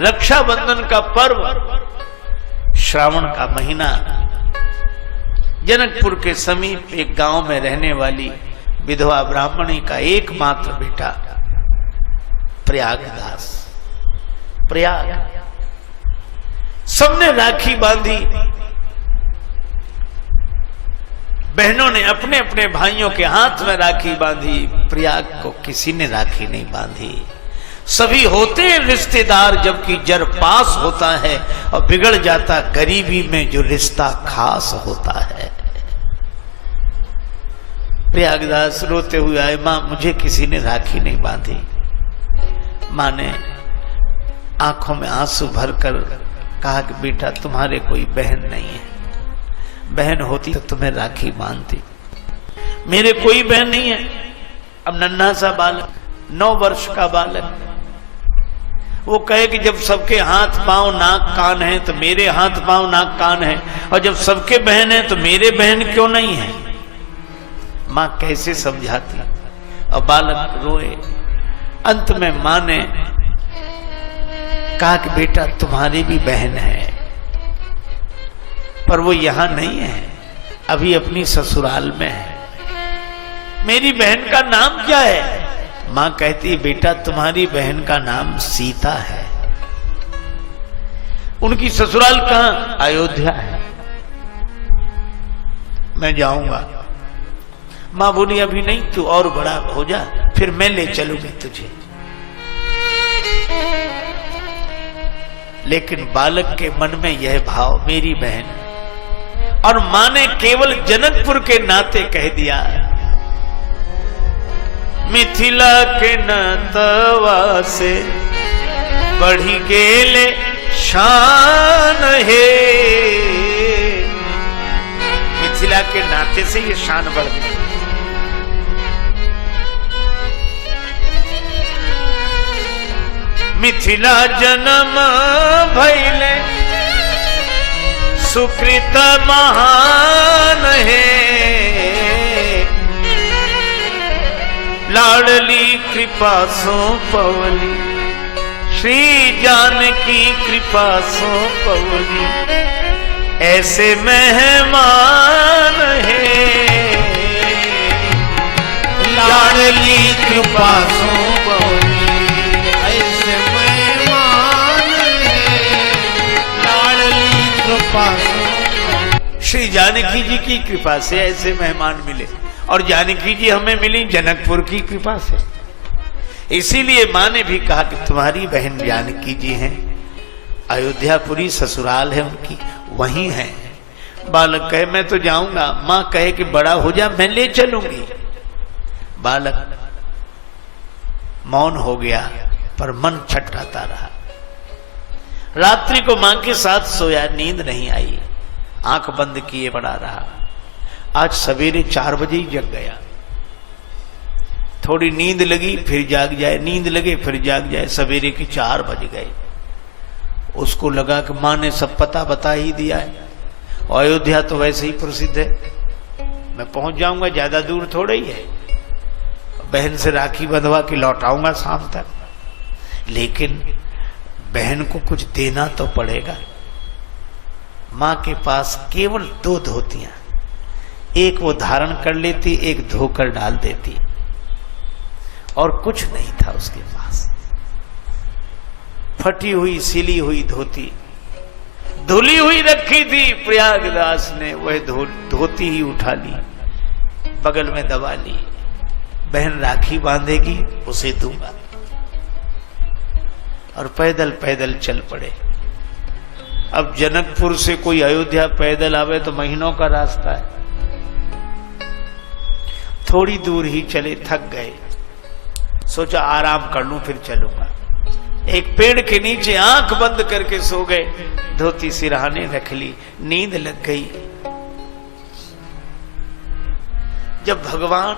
रक्षाबंधन का पर्व, श्रावण का महीना, जनकपुर के समीप एक गांव में रहने वाली विधवा ब्राह्मणी का एकमात्र बेटा प्रयागदास। प्रयाग सबने राखी बांधी, बहनों ने अपने अपने भाइयों के हाथ में राखी बांधी। प्रयाग को किसी ने राखी नहीं बांधी। सभी होते हैं रिश्तेदार, जबकि जर पास होता है और बिगड़ जाता गरीबी में जो रिश्ता खास होता है। प्रयागदास रोते हुए आए, मां मुझे किसी ने राखी नहीं बांधी। मां ने आंखों में आंसू भरकर कहा कि बेटा तुम्हारे कोई बहन नहीं है, बहन होती तो तुम्हें राखी बांधती। मेरे कोई बहन नहीं है। अब नन्हा सा बालक, 9 वर्ष का बालक, वो कहे कि जब सबके हाथ पांव नाक कान है तो मेरे हाथ पांव नाक कान है, और जब सबके बहन है तो मेरे बहन क्यों नहीं है। मां कैसे समझाती, और बालक रोए। अंत में मां ने कहा कि बेटा तुम्हारी भी बहन है, पर वो यहां नहीं है, अभी अपनी ससुराल में है। मेरी बहन का नाम क्या है। मां कहती बेटा तुम्हारी बहन का नाम सीता है। उनकी ससुराल कहां, अयोध्या है। मैं जाऊंगा। मां बोली अभी नहीं, तू और बड़ा हो जा, फिर मैं ले चलूंगी तुझे। लेकिन बालक के मन में यह भाव, मेरी बहन, और मां ने केवल जनकपुर के नाते कह दिया, मिथिला के नतवा से बढ़ी गेले शान है। मिथिला के नाते से ये शान बढ़ गई। मिथिला जन्म भैले सुकृत महान है। लाडली कृपा सो पवली, श्री जानकी कृपा सो पवली, ऐसे मेहमान है। लाडली कृपा सो पवली, ऐसे मेहमान है। लाडली कृपा सो, श्री जानकी जी की कृपा से ऐसे मेहमान मिले, और जानकी जी हमें मिली जनकपुर की कृपा से। इसीलिए मां ने भी कहा कि तुम्हारी बहन जानकी जी हैं, अयोध्यापुरी ससुराल है उनकी, वहीं है। बालक कहे मैं तो जाऊंगा। मां कहे कि बड़ा हो जा, मैं ले चलूंगी। बालक मौन हो गया, पर मन छटपटाता रहा। रात्रि को मां के साथ सोया, नींद नहीं आई, आंख बंद किए पड़ा रहा। आज सवेरे 4 बजे ही जग गया। थोड़ी नींद लगी फिर जाग जाए, नींद लगे फिर जाग जाए, सवेरे के 4 बज गए। उसको लगा कि मां ने सब पता बता ही दिया है, और अयोध्या तो वैसे ही प्रसिद्ध है, मैं पहुंच जाऊंगा, ज्यादा दूर थोड़ा ही है। बहन से राखी बंधवा के लौटाऊंगा शाम तक। लेकिन बहन को कुछ देना तो पड़ेगा। मां के पास केवल 2 धोतियां, एक वो धारण कर लेती, एक धोकर डाल देती, और कुछ नहीं था उसके पास। फटी हुई सिली हुई धोती धुली हुई रखी थी। प्रयागदास ने वह धोती ही उठा ली, बगल में दबा ली। बहन राखी बांधेगी, उसे दूंगा। और पैदल पैदल चल पड़े। अब जनकपुर से कोई अयोध्या पैदल आवे तो महीनों का रास्ता है। थोड़ी दूर ही चले, थक गए, सोचा आराम कर लूं फिर चलूंगा। एक पेड़ के नीचे आंख बंद करके सो गए, धोती सिरहाने रख ली, नींद लग गई। जब भगवान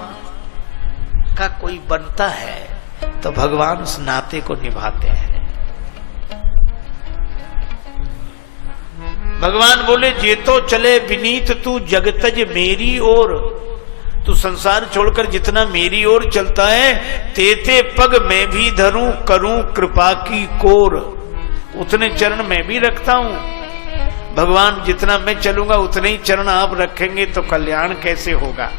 का कोई बनता है तो भगवान उस नाते को निभाते हैं। भगवान बोले जे तो चले विनीत तू जगतज मेरी ओर, तू संसार छोड़कर जितना मेरी ओर चलता है, तेते पग मैं भी धरूं करूं कृपा की कोर। उतने चरण मैं भी रखता हूं। भगवान जितना मैं चलूंगा उतने ही चरण आप रखेंगे तो कल्याण कैसे होगा?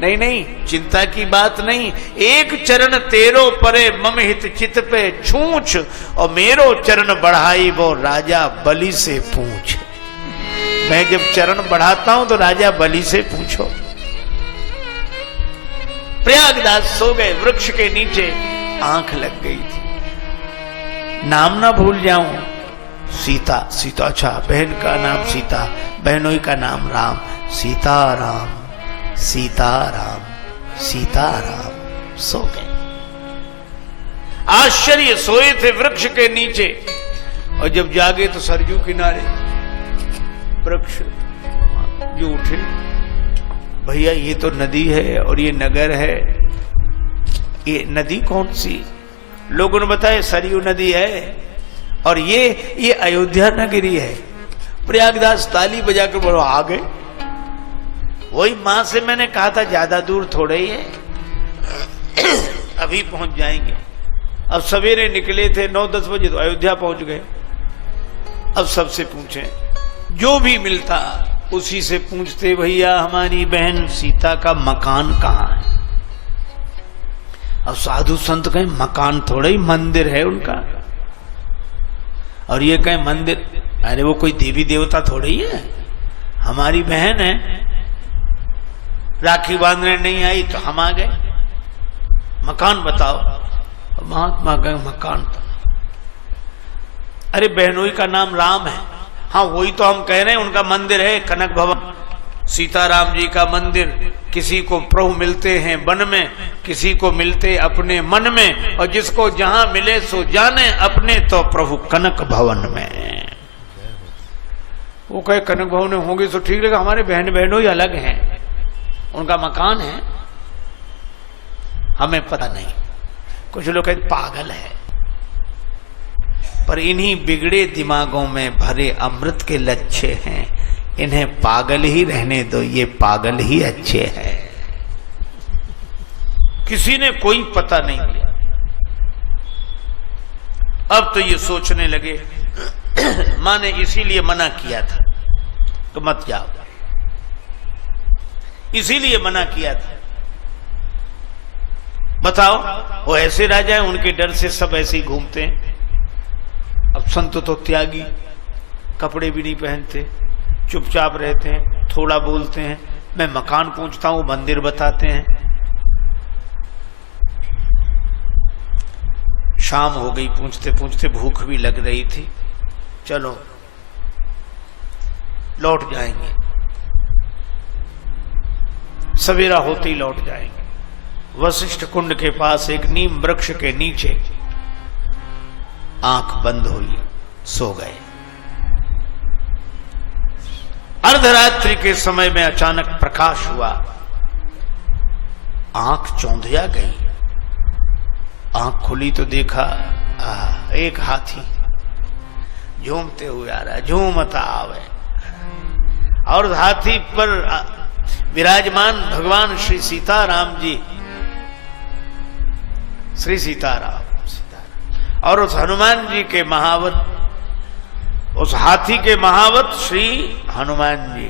नहीं नहीं, चिंता की बात नहीं। एक चरण तेरो परे मम हित चित पे छूछ, और मेरो चरण बढ़ाई वो राजा बलि से पूछ। मैं जब चरण बढ़ाता हूं तो राजा बलि से पूछो। प्रयागदास सो गए वृक्ष के नीचे, आंख लग गई थी। नाम ना भूल जाऊं, सीता। सीता, अच्छा बहन का नाम सीता, बहनोई का नाम राम। सीताराम सीताराम सीताराम। सो गए। आश्चर्य, सोए थे वृक्ष के नीचे, और जब जागे तो सरजू किनारे वृक्ष जो उठे, भैया ये तो नदी है और ये नगर है। ये नदी कौन सी? लोगों ने बताया सरयू नदी है, और ये अयोध्या नगरी है। प्रयागदास ताली बजाकर बोलो आ गए। वही मां से मैंने कहा था ज्यादा दूर थोड़े ही है, अभी पहुंच जाएंगे। अब सवेरे निकले थे 9-10 बजे, तो अयोध्या पहुंच गए। अब सबसे पूछे, जो भी मिलता उसी से पूछते, भैया हमारी बहन सीता का मकान कहाँ है? अब साधु संत कहें मकान थोड़ा ही, मंदिर है उनका। और ये कहें मंदिर, अरे वो कोई देवी देवता थोड़ी ही है, हमारी बहन है। राखी बांधने नहीं आई तो हम आ गए, मकान बताओ। महात्मा कहें मकान तो, अरे बहनोई का नाम राम है। हाँ वही तो हम कह रहे हैं, उनका मंदिर है कनक भवन। सीताराम जी का मंदिर, किसी को प्रभु मिलते हैं वन में, किसी को मिलते अपने मन में, और जिसको जहां मिले सो जाने अपने, तो प्रभु कनक भवन में। वो कहे कनक भवन में होंगे तो ठीक लगा, हमारे बहन बहनों ही अलग हैं, उनका मकान है, हमें पता नहीं। कुछ लोग कहते पागल है, पर इन्हीं बिगड़े दिमागों में भरे अमृत के लच्छे हैं, इन्हें पागल ही रहने दो, ये पागल ही अच्छे हैं। किसी ने कोई पता नहीं लिया। अब तो ये सोचने लगे मां ने इसीलिए मना किया था तो मत जाओ, इसीलिए मना किया था। बताओ, वो ऐसे राजा हैं, उनके डर से सब ऐसे ही घूमते हैं। अब संत तो त्यागी, कपड़े भी नहीं पहनते, चुपचाप रहते हैं, थोड़ा बोलते हैं। मैं मकान पूछता हूं, मंदिर बताते हैं। शाम हो गई, पूछते पूछते भूख भी लग रही थी। चलो लौट जाएंगे, सवेरा होते ही लौट जाएंगे। वशिष्ठ कुंड के पास एक नीम वृक्ष के नीचे आंख बंद हुई, सो गए। अर्धरात्रि के समय में अचानक प्रकाश हुआ, आंख चौंधिया गई। आंख खुली तो देखा एक हाथी झूमते हुए आ रहा, झूमता आवे, और हाथी पर विराजमान भगवान श्री सीताराम जी, श्री सीताराम, और उस हनुमान जी के महावत, उस हाथी के महावत श्री हनुमान जी।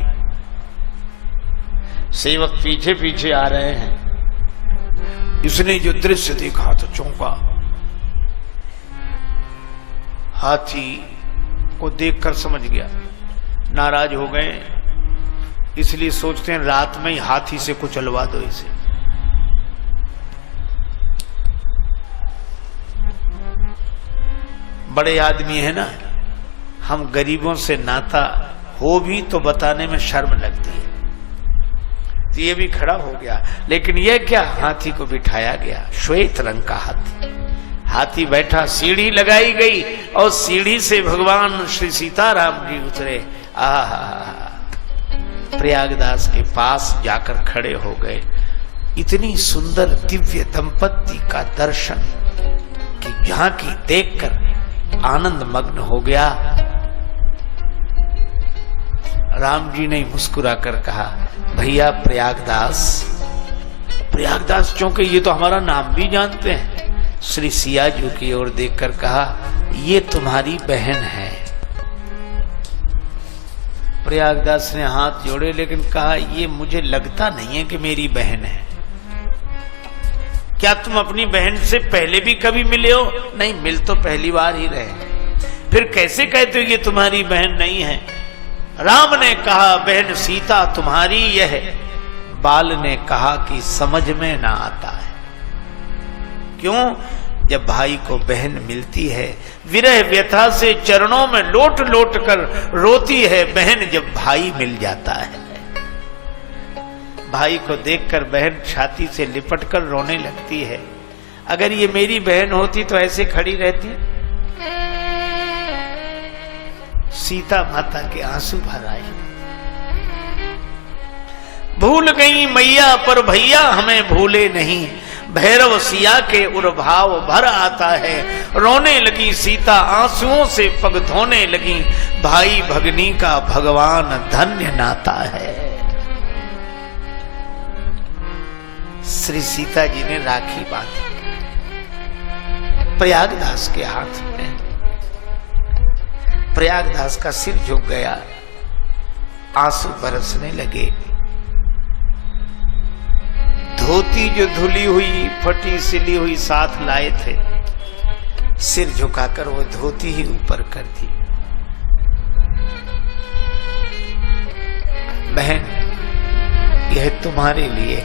सेवक पीछे पीछे आ रहे हैं। इसने जो दृश्य देखा तो चौंका। हाथी को देखकर समझ गया, नाराज हो गए, इसलिए सोचते हैं रात में ही हाथी से कुचलवा दो इसे। बड़े आदमी है ना, हम गरीबों से नाता हो भी तो बताने में शर्म लगती है। तो ये भी खड़ा हो गया, लेकिन ये क्या, हाथी को बिठाया गया, श्वेत रंग का हाथी। हाथी बैठा, सीढ़ी लगाई गई, और सीढ़ी से भगवान श्री सीताराम जी उतरे। प्रयागदास के पास जाकर खड़े हो गए। इतनी सुंदर दिव्य दंपत्ति का दर्शन की झांकी देखकर आनंद मग्न हो गया। राम जी ने मुस्कुराकर कहा, भैया प्रयागदास। प्रयागदास चूंकि ये तो हमारा नाम भी जानते हैं। श्री सिया जी की ओर देखकर कहा, ये तुम्हारी बहन है। प्रयागदास ने हाथ जोड़े लेकिन कहा, ये मुझे लगता नहीं है कि मेरी बहन है। क्या तुम अपनी बहन से पहले भी कभी मिले हो? नहीं, मिल तो पहली बार ही रहे। फिर कैसे कहते हो ये तुम्हारी बहन नहीं है? राम ने कहा, बहन सीता तुम्हारी यह। बाल ने कहा कि समझ में ना आता है। क्यों? जब भाई को बहन मिलती है, विरह व्यथा से चरणों में लोट लोट कर रोती है बहन जब भाई मिल जाता है। भाई को देखकर बहन छाती से लिपट कर रोने लगती है। अगर ये मेरी बहन होती तो ऐसे खड़ी रहती? सीता माता के आंसू भर आए। भूल गई मैया पर भैया हमें भूले नहीं, भैरव सिया के उर्भाव भर आता है। रोने लगी सीता आंसुओं से पग धोने लगी, भाई भगनी का भगवान धन्य नाता है। श्री सीता जी ने राखी बांधी प्रयागदास के हाथ में। प्रयागदास का सिर झुक गया, आंसू बरसने लगे। धोती जो धुली हुई फटी सिली हुई साथ लाए थे, सिर झुकाकर वो धोती ही ऊपर कर दी। बहन, यह तुम्हारे लिए।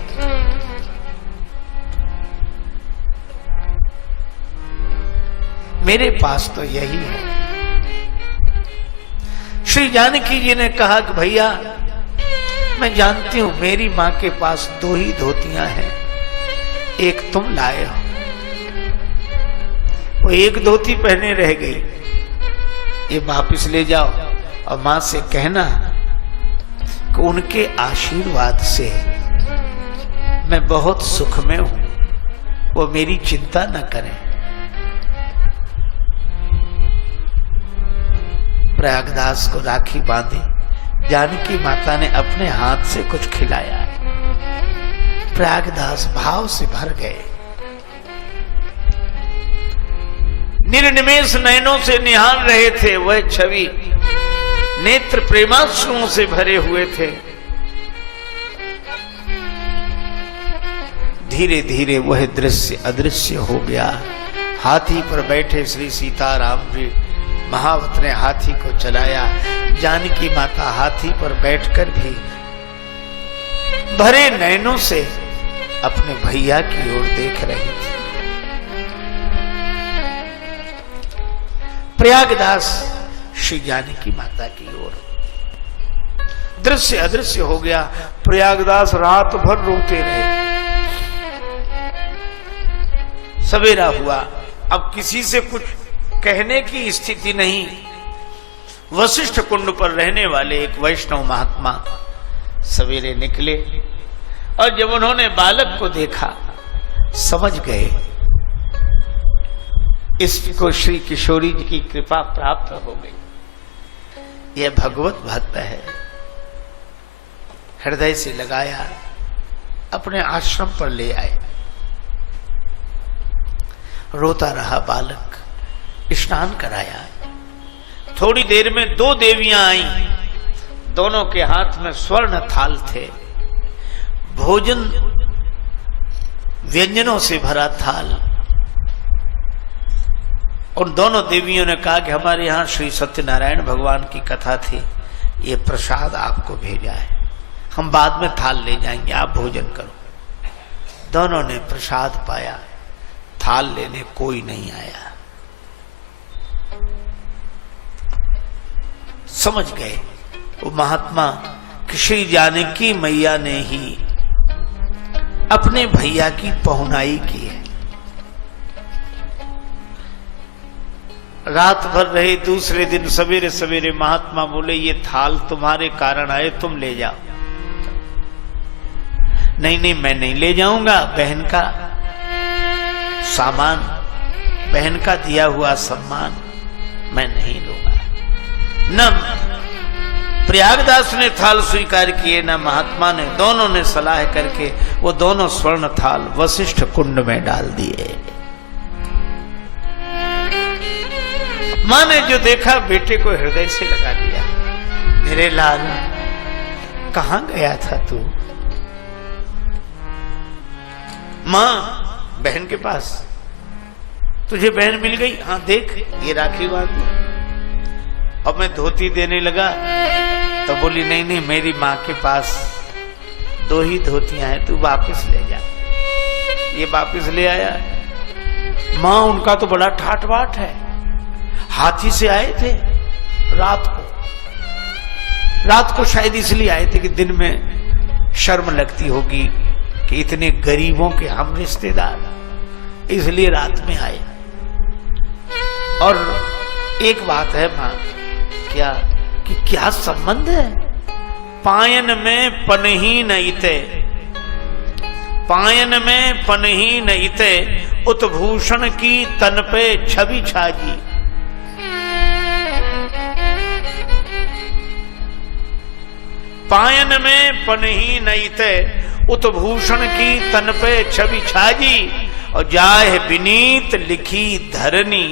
मेरे पास तो यही है। श्री जानकी जी ने कहा कि भैया, मैं जानती हूं मेरी मां के पास 2 ही धोतियां हैं, एक तुम लाए हो। वो एक धोती पहने रह गई, ये वापिस ले जाओ और मां से कहना कि उनके आशीर्वाद से मैं बहुत सुख में हूं, वो मेरी चिंता न करें। प्रयागदास को राखी बांधी। जानकी माता ने अपने हाथ से कुछ खिलाया। प्रयागदास भाव से भर गए। निर्निमेष नयनों से निहार रहे थे वह छवि, नेत्र प्रेमाश्रुओं से भरे हुए थे। धीरे धीरे वह दृश्य अदृश्य हो गया। हाथी पर बैठे श्री सीताराम जी, महावत ने हाथी को चलाया। जानकी माता हाथी पर बैठकर भी भरे नयनों से अपने भैया की ओर देख रही थी। प्रयागदास श्री जानकी माता की ओर। दृश्य अदृश्य हो गया। प्रयागदास रात भर रोते रहे। सवेरा हुआ, अब किसी से कुछ कहने की स्थिति नहीं। वशिष्ठ कुंड पर रहने वाले एक वैष्णव महात्मा सवेरे निकले और जब उन्होंने बालक को देखा समझ गए इसको श्री किशोरी जी की कृपा प्राप्त हो गई, यह भगवत भक्त है। हृदय से लगाया, अपने आश्रम पर ले आए। रोता रहा बालक, स्नान कराया। थोड़ी देर में 2 देवियां आईं, दोनों के हाथ में स्वर्ण थाल थे, भोजन व्यंजनों से भरा थाल। उन दोनों देवियों ने कहा कि हमारे यहां श्री सत्यनारायण भगवान की कथा थी, ये प्रसाद आपको भेजा है, हम बाद में थाल ले जाएंगे, आप भोजन करो। दोनों ने प्रसाद पाया, थाल लेने कोई नहीं आया। समझ गए वो महात्मा कि श्री जानकी मैया ने ही अपने भैया की पहुनाई की है। रात भर रहे। दूसरे दिन सवेरे सवेरे महात्मा बोले, ये थाल तुम्हारे कारण आए, तुम ले जाओ। नहीं नहीं, मैं नहीं ले जाऊंगा, बहन का सामान, बहन का दिया हुआ सम्मान मैं नहीं लूंगा। न प्रयागदास ने थाल स्वीकार किए, न महात्मा ने। दोनों ने सलाह करके वो दोनों स्वर्ण थाल वशिष्ठ कुंड में डाल दिए। मां ने जो देखा बेटे को हृदय से लगा लिया। मेरे लाल, कहां गया था तू? मां बहन के पास। तुझे बहन मिल गई? हाँ देख, ये राखी बांधी। अब मैं धोती देने लगा तो बोली नहीं नहीं, मेरी माँ के पास 2 ही धोतियां हैं, तू वापस ले जा। ये वापस ले आया। माँ उनका तो बड़ा ठाट बाट है। हाथी से आए थे रात को शायद इसलिए आए थे कि दिन में शर्म लगती होगी कि इतने गरीबों के हम रिश्तेदार, इसलिए रात में आए। और एक बात है मां, क्या संबंध है? पायन में पनही न इते, पायन में पनही न इते, उत्भूषण की तन पे छवि छाजी। पायन में पनही न इते, उत्भूषण की तन पे छवि छाजी। और जाहे विनीत लिखी धरनी,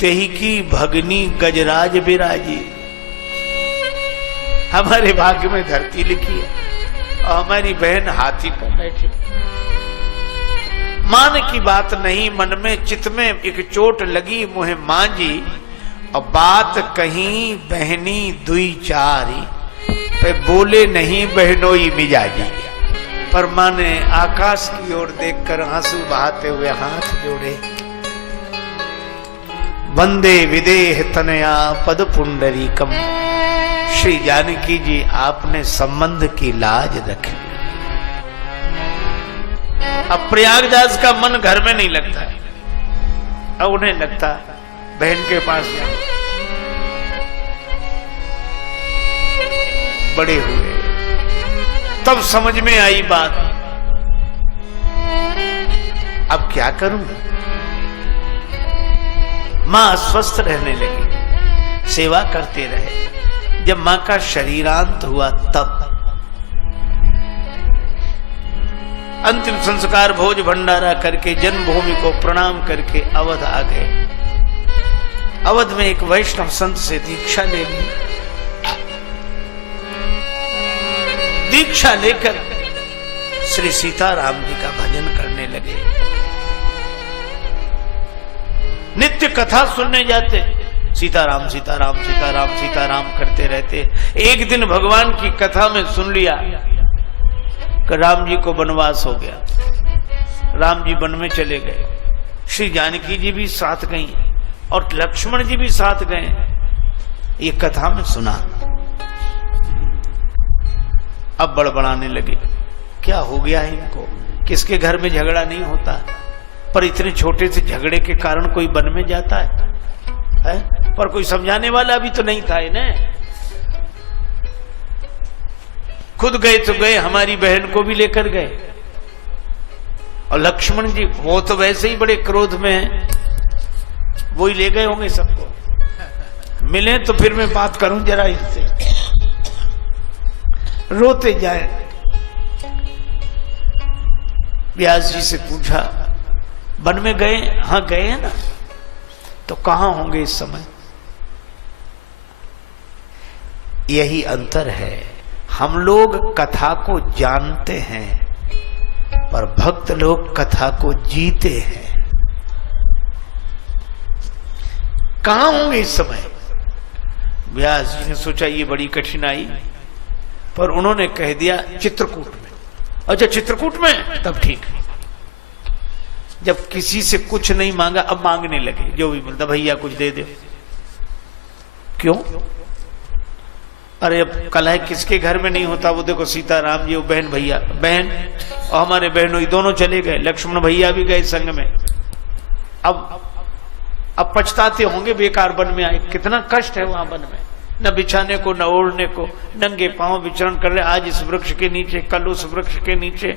तेही की भगनी गजराज बिराजी। हमारे भाग्य में धरती लिखी है और हमारी बहन हाथी पर बैठी। मान की बात नहीं, मन में चित्त में एक चोट लगी मुहे मांझी। और बात कहीं बहनी दुई चारी, पे बोले नहीं बहनोई मिजाजी। पर मां ने आकाश की ओर देखकर आंसू बहाते हुए हाथ जोड़े। वंदे विदेह तनया पद पुंडरीकम। श्री जानकी जी, आपने संबंध की लाज रख ली। अब प्रयागराज का मन घर में नहीं लगता, अब उन्हें लगता बहन के पास जाओ। बड़े हुए तब समझ में आई बात, अब क्या करूं? मां अस्वस्थ रहने लगी, सेवा करते रहे। जब मां का शरीरांत हुआ तब अंतिम संस्कार भोज भंडारा करके जन्मभूमि को प्रणाम करके अवध आ गए। अवध में एक वैष्णव संत से दीक्षा ले ली। दीक्षा लेकर श्री सीताराम जी का भजन करने लगे। नित्य कथा सुनने जाते, सीताराम सीताराम सीताराम सीताराम करते रहते। एक दिन भगवान की कथा में सुन लिया कि राम जी को वनवास हो गया। राम जी वन में चले गए, श्री जानकी जी भी साथ गई और लक्ष्मण जी भी साथ गए। ये कथा में सुना, अब बड़बड़ाने लगे, क्या हो गया है इनको? किसके घर में झगड़ा नहीं होता, पर इतने छोटे से झगड़े के कारण कोई वन में जाता है? पर कोई समझाने वाला भी तो नहीं था इन्हें। खुद गए तो गए, हमारी बहन को भी लेकर गए। और लक्ष्मण जी वो तो वैसे ही बड़े क्रोध में हैं, वो ही ले गए होंगे सबको। मिले तो फिर मैं बात करूं जरा इससे। रोते जाए। व्यास जी से पूछा, वन में गए? हाँ गए हैं ना, तो कहां होंगे इस समय? यही अंतर है, हम लोग कथा को जानते हैं पर भक्त लोग कथा को जीते हैं। कहां होंगे इस समय? व्यास जी ने सोचा ये बड़ी कठिनाई, पर उन्होंने कह दिया चित्रकूट में। अच्छा चित्रकूट में, तब ठीक है। जब किसी से कुछ नहीं मांगा, अब मांगने लगे, जो भी मिलता भैया कुछ दे दे। क्यों? अरे अब कलह किसके घर में नहीं होता? वो देखो सीताराम जी, वो बहन भैया, बहन और हमारे बहनों दोनों चले गए, लक्ष्मण भैया भी गए संग में। अब पछताते होंगे बेकार वन में आए। कितना कष्ट है वहां वन में, न बिछाने को न ओढ़ने को, नंगे पांव विचरण कर रहे, आज इस वृक्ष के नीचे, कल उस वृक्ष के नीचे।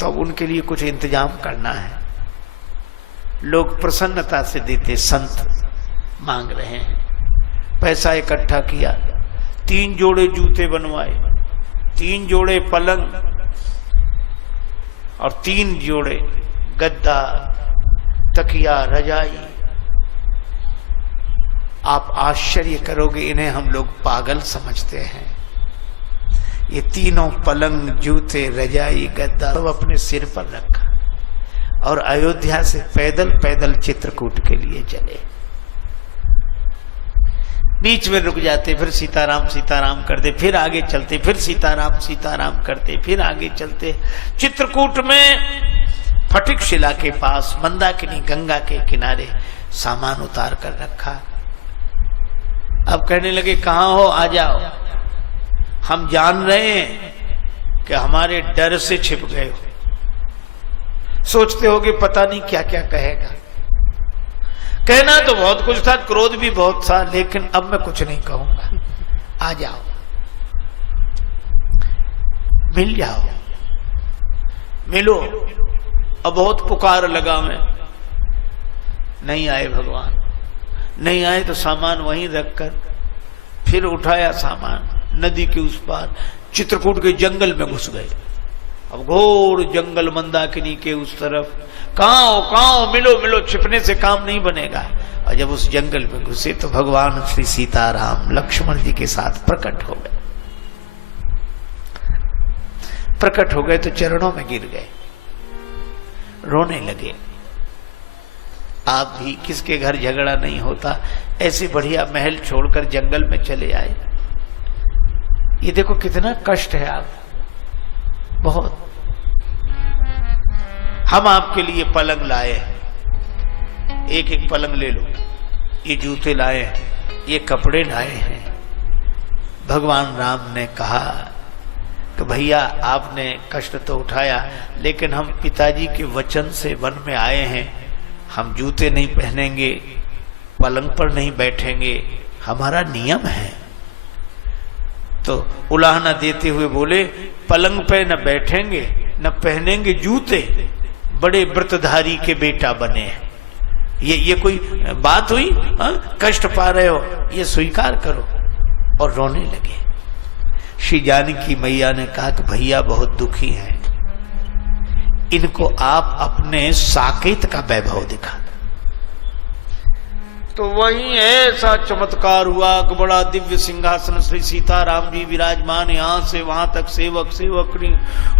तो उनके लिए कुछ इंतजाम करना है। लोग प्रसन्नता से देते, संत मांग रहे हैं। पैसा इकट्ठा किया, 3 जोड़े जूते बनवाए, 3 जोड़े पलंग और 3 जोड़े गद्दा, तकिया, रजाई, आप आश्चर्य करोगे, इन्हें हम लोग पागल समझते हैं। ये तीनों पलंग, जूते, रजाई, गद्दा सब अपने सिर पर रखा और अयोध्या से पैदल पैदल चित्रकूट के लिए चले। बीच में रुक जाते, फिर सीताराम सीताराम करते, फिर आगे चलते, फिर सीताराम सीताराम करते, फिर आगे चलते। चित्रकूट में फटिक शिला के पास मंदाकिनी गंगा के किनारे सामान उतार कर रखा। अब कहने लगे, कहां हो, आ जाओ, हम जान रहे हैं कि हमारे डर से छिप गए हो। सोचते हो कि पता नहीं क्या क्या कहेगा। कहना तो बहुत कुछ था, क्रोध भी बहुत था, लेकिन अब मैं कुछ नहीं कहूंगा। आ जाओ, मिल जाओ, मिलो। अब बहुत पुकार लगा मैं, नहीं आए भगवान। नहीं आए तो सामान वहीं रखकर फिर उठाया सामान, नदी के उस पार चित्रकूट के जंगल में घुस गए। अब घोर जंगल मंदाकिनी के उस तरफ। कहां हो, मिलो मिलो, छिपने से काम नहीं बनेगा। और जब उस जंगल में घुसे तो भगवान श्री सीताराम लक्ष्मण जी के साथ प्रकट हो गए। प्रकट हो गए तो चरणों में गिर गए, रोने लगे। आप भी, किसके घर झगड़ा नहीं होता, ऐसे बढ़िया महल छोड़कर जंगल में चले आए। ये देखो कितना कष्ट है आप, बहुत। हम आपके लिए पलंग लाए हैं, एक एक पलंग ले लो। ये जूते लाए हैं, ये कपड़े लाए हैं। भगवान राम ने कहा कि भैया आपने कष्ट तो उठाया, लेकिन हम पिताजी के वचन से वन में आए हैं। हम जूते नहीं पहनेंगे, पलंग पर नहीं बैठेंगे, हमारा नियम है। तो उलाहना देते हुए बोले, पलंग पे न बैठेंगे न पहनेंगे जूते, बड़े व्रतधारी के बेटा बने हैं। ये कोई बात हुई? कष्ट पा रहे हो, ये स्वीकार करो। और रोने लगे। श्री जानकी मैया ने कहा कि भैया बहुत दुखी हैं, इनको आप अपने साकेत का वैभव दिखा। तो वही ऐसा चमत्कार हुआ कि बड़ा दिव्य सिंहासन श्री सीताराम जी विराजमान, यहां से वहां तक सेवक सेवकनी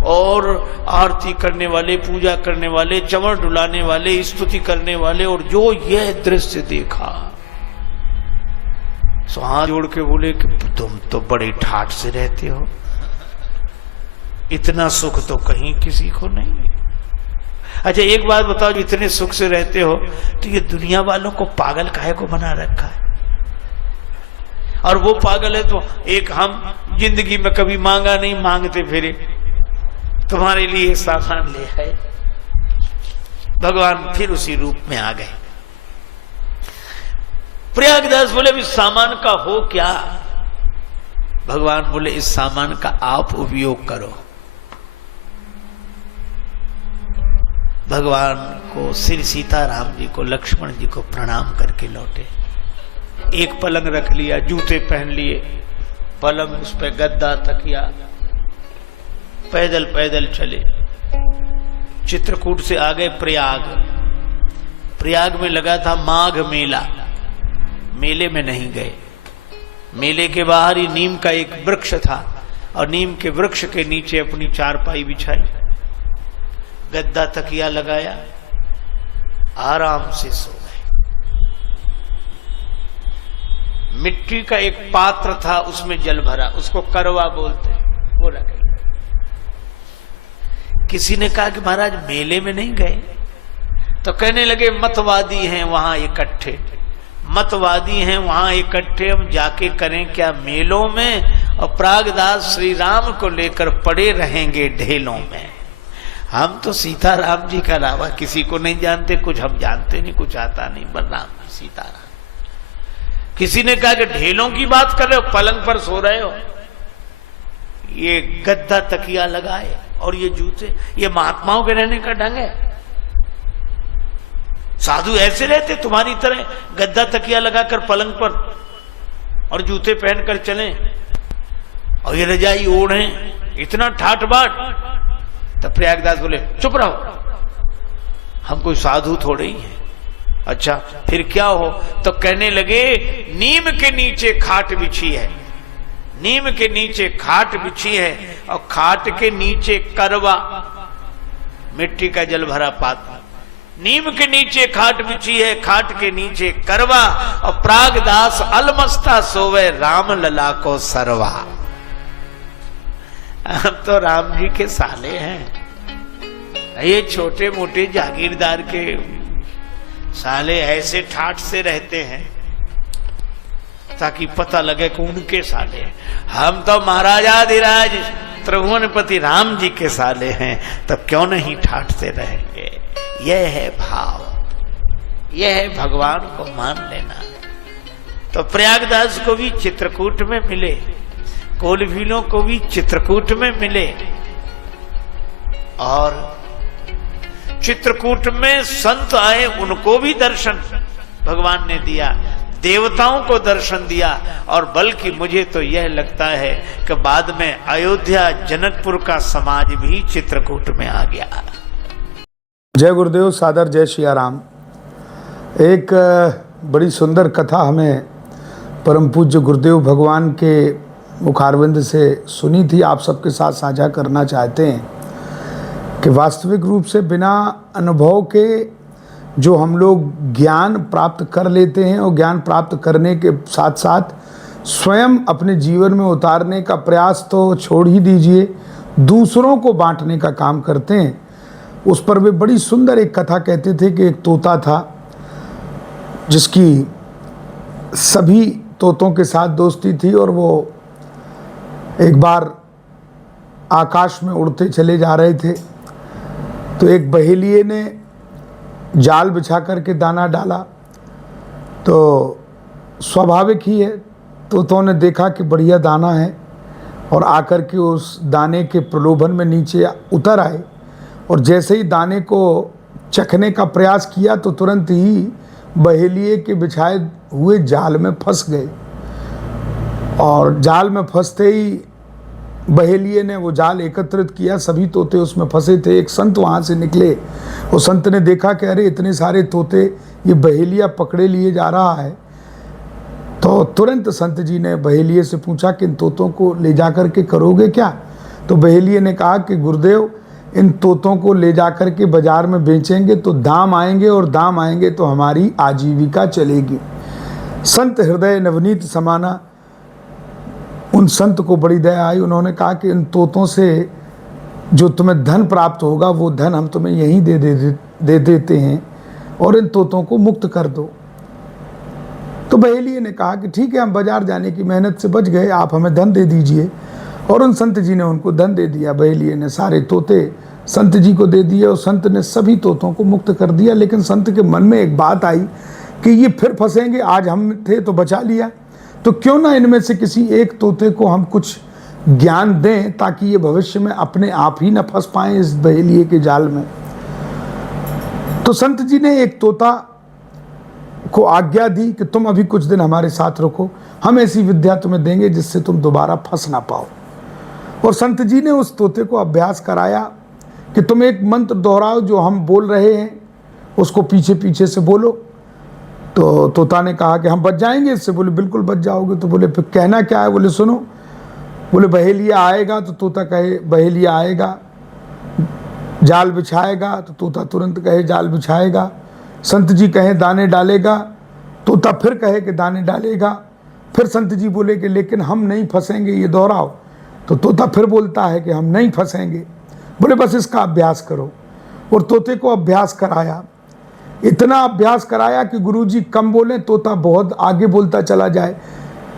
और आरती करने वाले, पूजा करने वाले, चमर डुलाने वाले, स्तुति करने वाले। और जो यह दृश्य देखा सो हाथ जोड़ के बोले कि तुम तो बड़े ठाठ से रहते हो, इतना सुख तो कहीं किसी को नहीं। अच्छा एक बात बताओ, इतने सुख से रहते हो तो ये दुनिया वालों को पागल काहे को बना रखा है? और वो पागल है तो एक हम जिंदगी में कभी मांगा नहीं, मांगते फिरे, तुम्हारे लिए सामान ले आए। भगवान फिर उसी रूप में आ गए। प्रयागदास बोले इस सामान का हो क्या? भगवान बोले इस सामान का आप उपयोग करो। भगवान को, श्री सीताराम जी को, लक्ष्मण जी को प्रणाम करके लौटे। एक पलंग रख लिया, जूते पहन लिए, पलंग उस पे गद्दा तकिया, पैदल पैदल चले। चित्रकूट से आ गए प्रयाग। प्रयाग में लगा था माघ मेला, मेले में नहीं गए। मेले के बाहर ही नीम का एक वृक्ष था और नीम के वृक्ष के नीचे अपनी चारपाई बिछाई, गद्दा तकिया लगाया, आराम से सो गए। मिट्टी का एक पात्र था, उसमें जल भरा, उसको करवा बोलते, वो रखे। किसी ने कहा कि महाराज मेले में नहीं गए? तो कहने लगे मतवादी हैं वहां इकट्ठे, मतवादी हैं वहां इकट्ठे, हम जाके करें क्या मेलों में? और प्रागदास श्री राम को लेकर पड़े रहेंगे ढेलों में। हम तो सीताराम जी का अलावा किसी को नहीं जानते, कुछ हम जानते नहीं, कुछ आता नहीं, बलराम सीताराम। किसी ने कहा कि ढेलों की बात कर रहे हो, पलंग पर सो रहे हो, ये गद्दा तकिया लगाए और ये जूते, ये महात्माओं के रहने का ढंग है? साधु ऐसे रहते तुम्हारी तरह, गद्दा तकिया लगाकर पलंग पर और जूते पहनकर चलें और ये रजाई ओढ़े, इतना ठाठ बाट? तब प्रयागदास बोले चुप रहो, हम कोई साधु थोड़े ही हैं, अच्छा फिर क्या हो? तो कहने लगे नीम के नीचे खाट बिछी है, नीम के नीचे खाट बिछी है और खाट के नीचे करवा, मिट्टी का जल भरा पात्र, नीम के नीचे खाट बिछी है, खाट के नीचे करवा और प्रागदास अलमस्ता सोवे राम लला को सरवा। हम तो राम जी के साले हैं, ये छोटे मोटे जागीरदार के साले ऐसे ठाठ से रहते हैं ताकि पता लगे कि उनके साले हैं। हम तो महाराजाधिराज त्रिभुवनपति राम जी के साले हैं, तब क्यों नहीं ठाठते रहेंगे। यह है भाव, यह है भगवान को मान लेना। तो प्रयागदास को भी चित्रकूट में मिले, कोलभीलों को भी चित्रकूट में मिले, और चित्रकूट में संत आए उनको भी दर्शन भगवान ने दिया, देवताओं को दर्शन दिया, और बल्कि मुझे तो यह लगता है कि बाद में अयोध्या जनकपुर का समाज भी चित्रकूट में आ गया। जय गुरुदेव, सादर जय सिया राम। एक बड़ी सुंदर कथा हमें परम पूज्य गुरुदेव भगवान के मुखारविंद से सुनी थी, आप सबके साथ साझा करना चाहते हैं कि वास्तविक रूप से बिना अनुभव के जो हम लोग ज्ञान प्राप्त कर लेते हैं और ज्ञान प्राप्त करने के साथ साथ स्वयं अपने जीवन में उतारने का प्रयास तो छोड़ ही दीजिए, दूसरों को बांटने का काम करते हैं। उस पर वे बड़ी सुंदर एक कथा कहते थे कि एक तोता था जिसकी सभी तोतों के साथ दोस्ती थी, और वो एक बार आकाश में उड़ते चले जा रहे थे तो एक बहेलिये ने जाल बिछा करके दाना डाला। तो स्वाभाविक ही है, तोतों ने देखा कि बढ़िया दाना है और आकर के उस दाने के प्रलोभन में नीचे उतर आए, और जैसे ही दाने को चखने का प्रयास किया तो तुरंत ही बहेलिये के बिछाए हुए जाल में फंस गए। और जाल में फंसते ही बहेलिये ने वो जाल एकत्रित किया, सभी तोते उसमें फंसे थे। एक संत वहाँ से निकले, वो संत ने देखा कि अरे इतने सारे तोते ये बहेलिया पकड़े लिए जा रहा है। तो तुरंत संत जी ने बहेलिये से पूछा कि इन तोतों को ले जा कर के करोगे क्या? तो बहेलिये ने कहा कि गुरुदेव, इन तोतों को ले जा कर के बाजार में बेचेंगे तो दाम आएंगे, और दाम आएंगे तो हमारी आजीविका चलेगी। संत हृदय नवनीत समाना, उन संत को बड़ी दया आई। उन्होंने कहा कि इन तोतों से जो तुम्हें धन प्राप्त होगा वो धन हम तुम्हें यहीं दे देते हैं, और इन तोतों को मुक्त कर दो। तो बहेलिये ने कहा कि ठीक है, हम बाजार जाने की मेहनत से बच गए, आप हमें धन दे दीजिए। और उन संत जी ने उनको धन दे दिया। बहेलिये ने सारे तोते संत जी को दे दिए और संत ने सभी तोतों को मुक्त कर दिया। लेकिन संत के मन में एक बात आई कि ये फिर फंसेंगे, आज हम थे तो बचा लिया, तो क्यों ना इनमें से किसी एक तोते को हम कुछ ज्ञान दें ताकि ये भविष्य में अपने आप ही न फंस पाएं इस बहेलिये के जाल में। तो संत जी ने एक तोता को आज्ञा दी कि तुम अभी कुछ दिन हमारे साथ रुको, हम ऐसी विद्या तुम्हें देंगे जिससे तुम दोबारा फंस ना पाओ। और संत जी ने उस तोते को अभ्यास कराया कि तुम एक मंत्र दोहराओ, जो हम बोल रहे हैं उसको पीछे पीछे से बोलो। तो तोता ने कहा कि हम बच जाएंगे इससे। बोले बिल्कुल बच जाओगे। तो बोले फिर कहना क्या है? बोले सुनो। बोले बहेलिया आएगा, तो तोता कहे बहेलिया आएगा। जाल बिछाएगा, तो तोता तुरंत कहे जाल बिछाएगा। संत जी कहें दाने डालेगा, तोता फिर कहे कि दाने डालेगा। फिर संत जी बोले कि लेकिन हम नहीं फंसेंगे, ये दोहराओ। तो तोता फिर बोलता है कि हम नहीं फंसेंगे। बोले बस इसका अभ्यास करो। और तोते को अभ्यास कराया, इतना अभ्यास कराया कि गुरुजी कम बोले, तोता बहुत आगे बोलता चला जाए।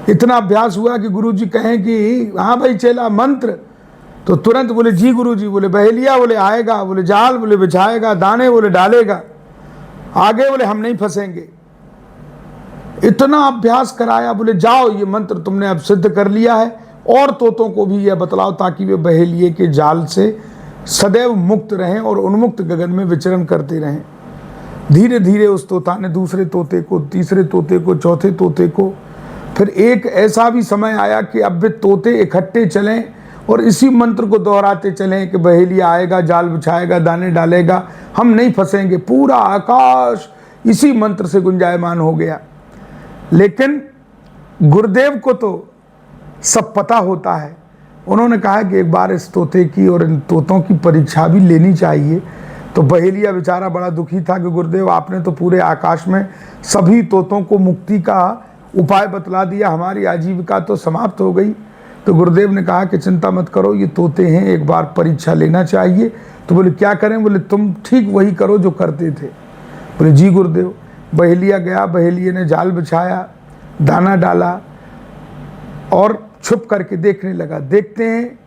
इतना अभ्यास हुआ कि गुरुजी कहें कि हाँ भाई चेला मंत्र, तो तुरंत बोले जी गुरुजी। बोले बहेलिया बोले आएगा, बोले जाल बोले बिछाएगा, दाने बोले डालेगा, आगे बोले हम नहीं फंसेंगे। इतना अभ्यास कराया। बोले जाओ, ये मंत्र तुमने अब सिद्ध कर लिया है, और तोतों को भी यह बतलाओ ताकि वे बहेलिये के जाल से सदैव मुक्त रहें और उन्मुक्त गगन में विचरण करते रहें। धीरे धीरे उस तोता ने दूसरे तोते को, तीसरे तोते को, चौथे तोते को, फिर एक ऐसा भी समय आया कि अब वे तोते इकट्ठे चलें और इसी मंत्र को दोहराते चलें कि बहेलिया आएगा, जाल बिछाएगा, दाने डालेगा, हम नहीं फंसेंगे। पूरा आकाश इसी मंत्र से गुंजायमान हो गया। लेकिन गुरुदेव को तो सब पता होता है। उन्होंने कहा कि एक बार इस तोते की और इन तोतों की परीक्षा भी लेनी चाहिए। तो बहेलिया बेचारा बड़ा दुखी था कि गुरुदेव आपने तो पूरे आकाश में सभी तोतों को मुक्ति का उपाय बतला दिया, हमारी आजीविका तो समाप्त हो गई। तो गुरुदेव ने कहा कि चिंता मत करो, ये तोते हैं, एक बार परीक्षा लेना चाहिए। तो बोले क्या करें? बोले तुम ठीक वही करो जो करते थे। बोले जी गुरुदेव। बहेलिया गया, बहेलिए ने जाल बिछाया, दाना डाला और छुप करके देखने लगा। देखते हैं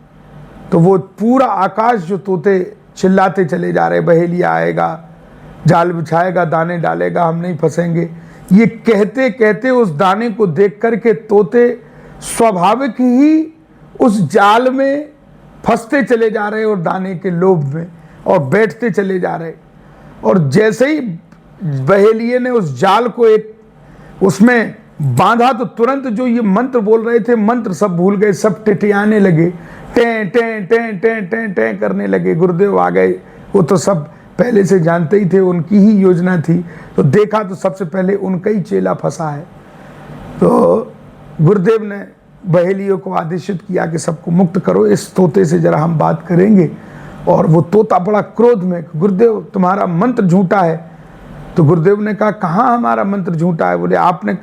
तो वो पूरा आकाश जो तोते चिल्लाते चले जा रहे, बहेलिया आएगा, जाल बिछाएगा, दाने डालेगा, हम नहीं फंसेंगे। ये कहते कहते उस दाने को देख करके तोते स्वाभाविक ही उस जाल में फंसते चले जा रहे और दाने के लोभ में, और बैठते चले जा रहे। और जैसे ही बहेलिए ने उस जाल को एक उसमें बांधा तो तुरंत जो ये मंत्र बोल रहे थे, मंत्र सब भूल गए, सब टिटियाने लगे, टें टें टें टें टें टें करने लगे। गुरुदेव आ गए, वो तो सब पहले से जानते ही थे, उनकी ही योजना थी। तो देखा तो सबसे पहले उनका ही चेला फंसा है। तो गुरुदेव ने बहेलियों को आदेशित किया कि सबको मुक्त करो, इस तोते से जरा हम बात करेंगे। और वो तोता बड़ा क्रोध में, गुरुदेव तुम्हारा मंत्र झूठा है। तो गुरुदेव ने कहा कहाँ हमारा मंत्र झूठा है? बोले आपने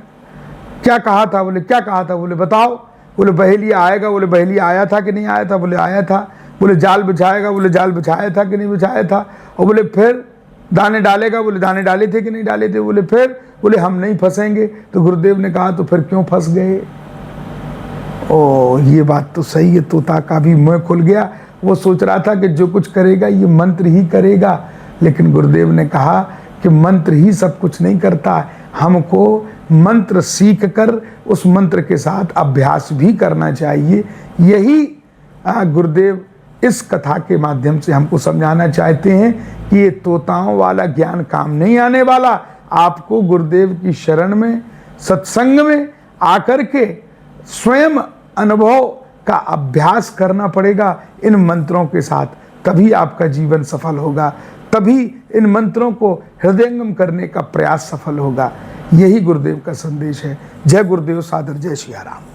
क्या कहा था? बोले क्या कहा था? बोले बताओ। बोले बहेलिया आएगा। बोले बहेलिया आया था कि नहीं आया था? बोले आया था। बोले जाल बिछाएगा। बोले जाल बिछाया था कि नहीं बिछाया था? और बोले फिर दाने डालेगा। बोले दाने डाले थे कि नहीं डाले थे? बोले फिर? बोले हम नहीं फंसेंगे। तो गुरुदेव ने कहा तो फिर क्यों फंस गए? ओ ये बात तो सही है, तोता का भी मुंह खुल गया। वो सोच रहा था कि जो कुछ करेगा ये मंत्र ही करेगा, लेकिन गुरुदेव ने कहा कि मंत्र ही सब कुछ नहीं करता, हमको मंत्र सीख कर उस मंत्र के साथ अभ्यास भी करना चाहिए। यही गुरुदेव इस कथा के माध्यम से हमको समझाना चाहते हैं कि ये तोताओं वाला ज्ञान काम नहीं आने वाला। आपको गुरुदेव की शरण में, सत्संग में आकर के स्वयं अनुभव का अभ्यास करना पड़ेगा इन मंत्रों के साथ, तभी आपका जीवन सफल होगा, तभी इन मंत्रों को हृदयंगम करने का प्रयास सफल होगा। यही गुरुदेव का संदेश है। जय गुरुदेव, सादर, जय सिया राम।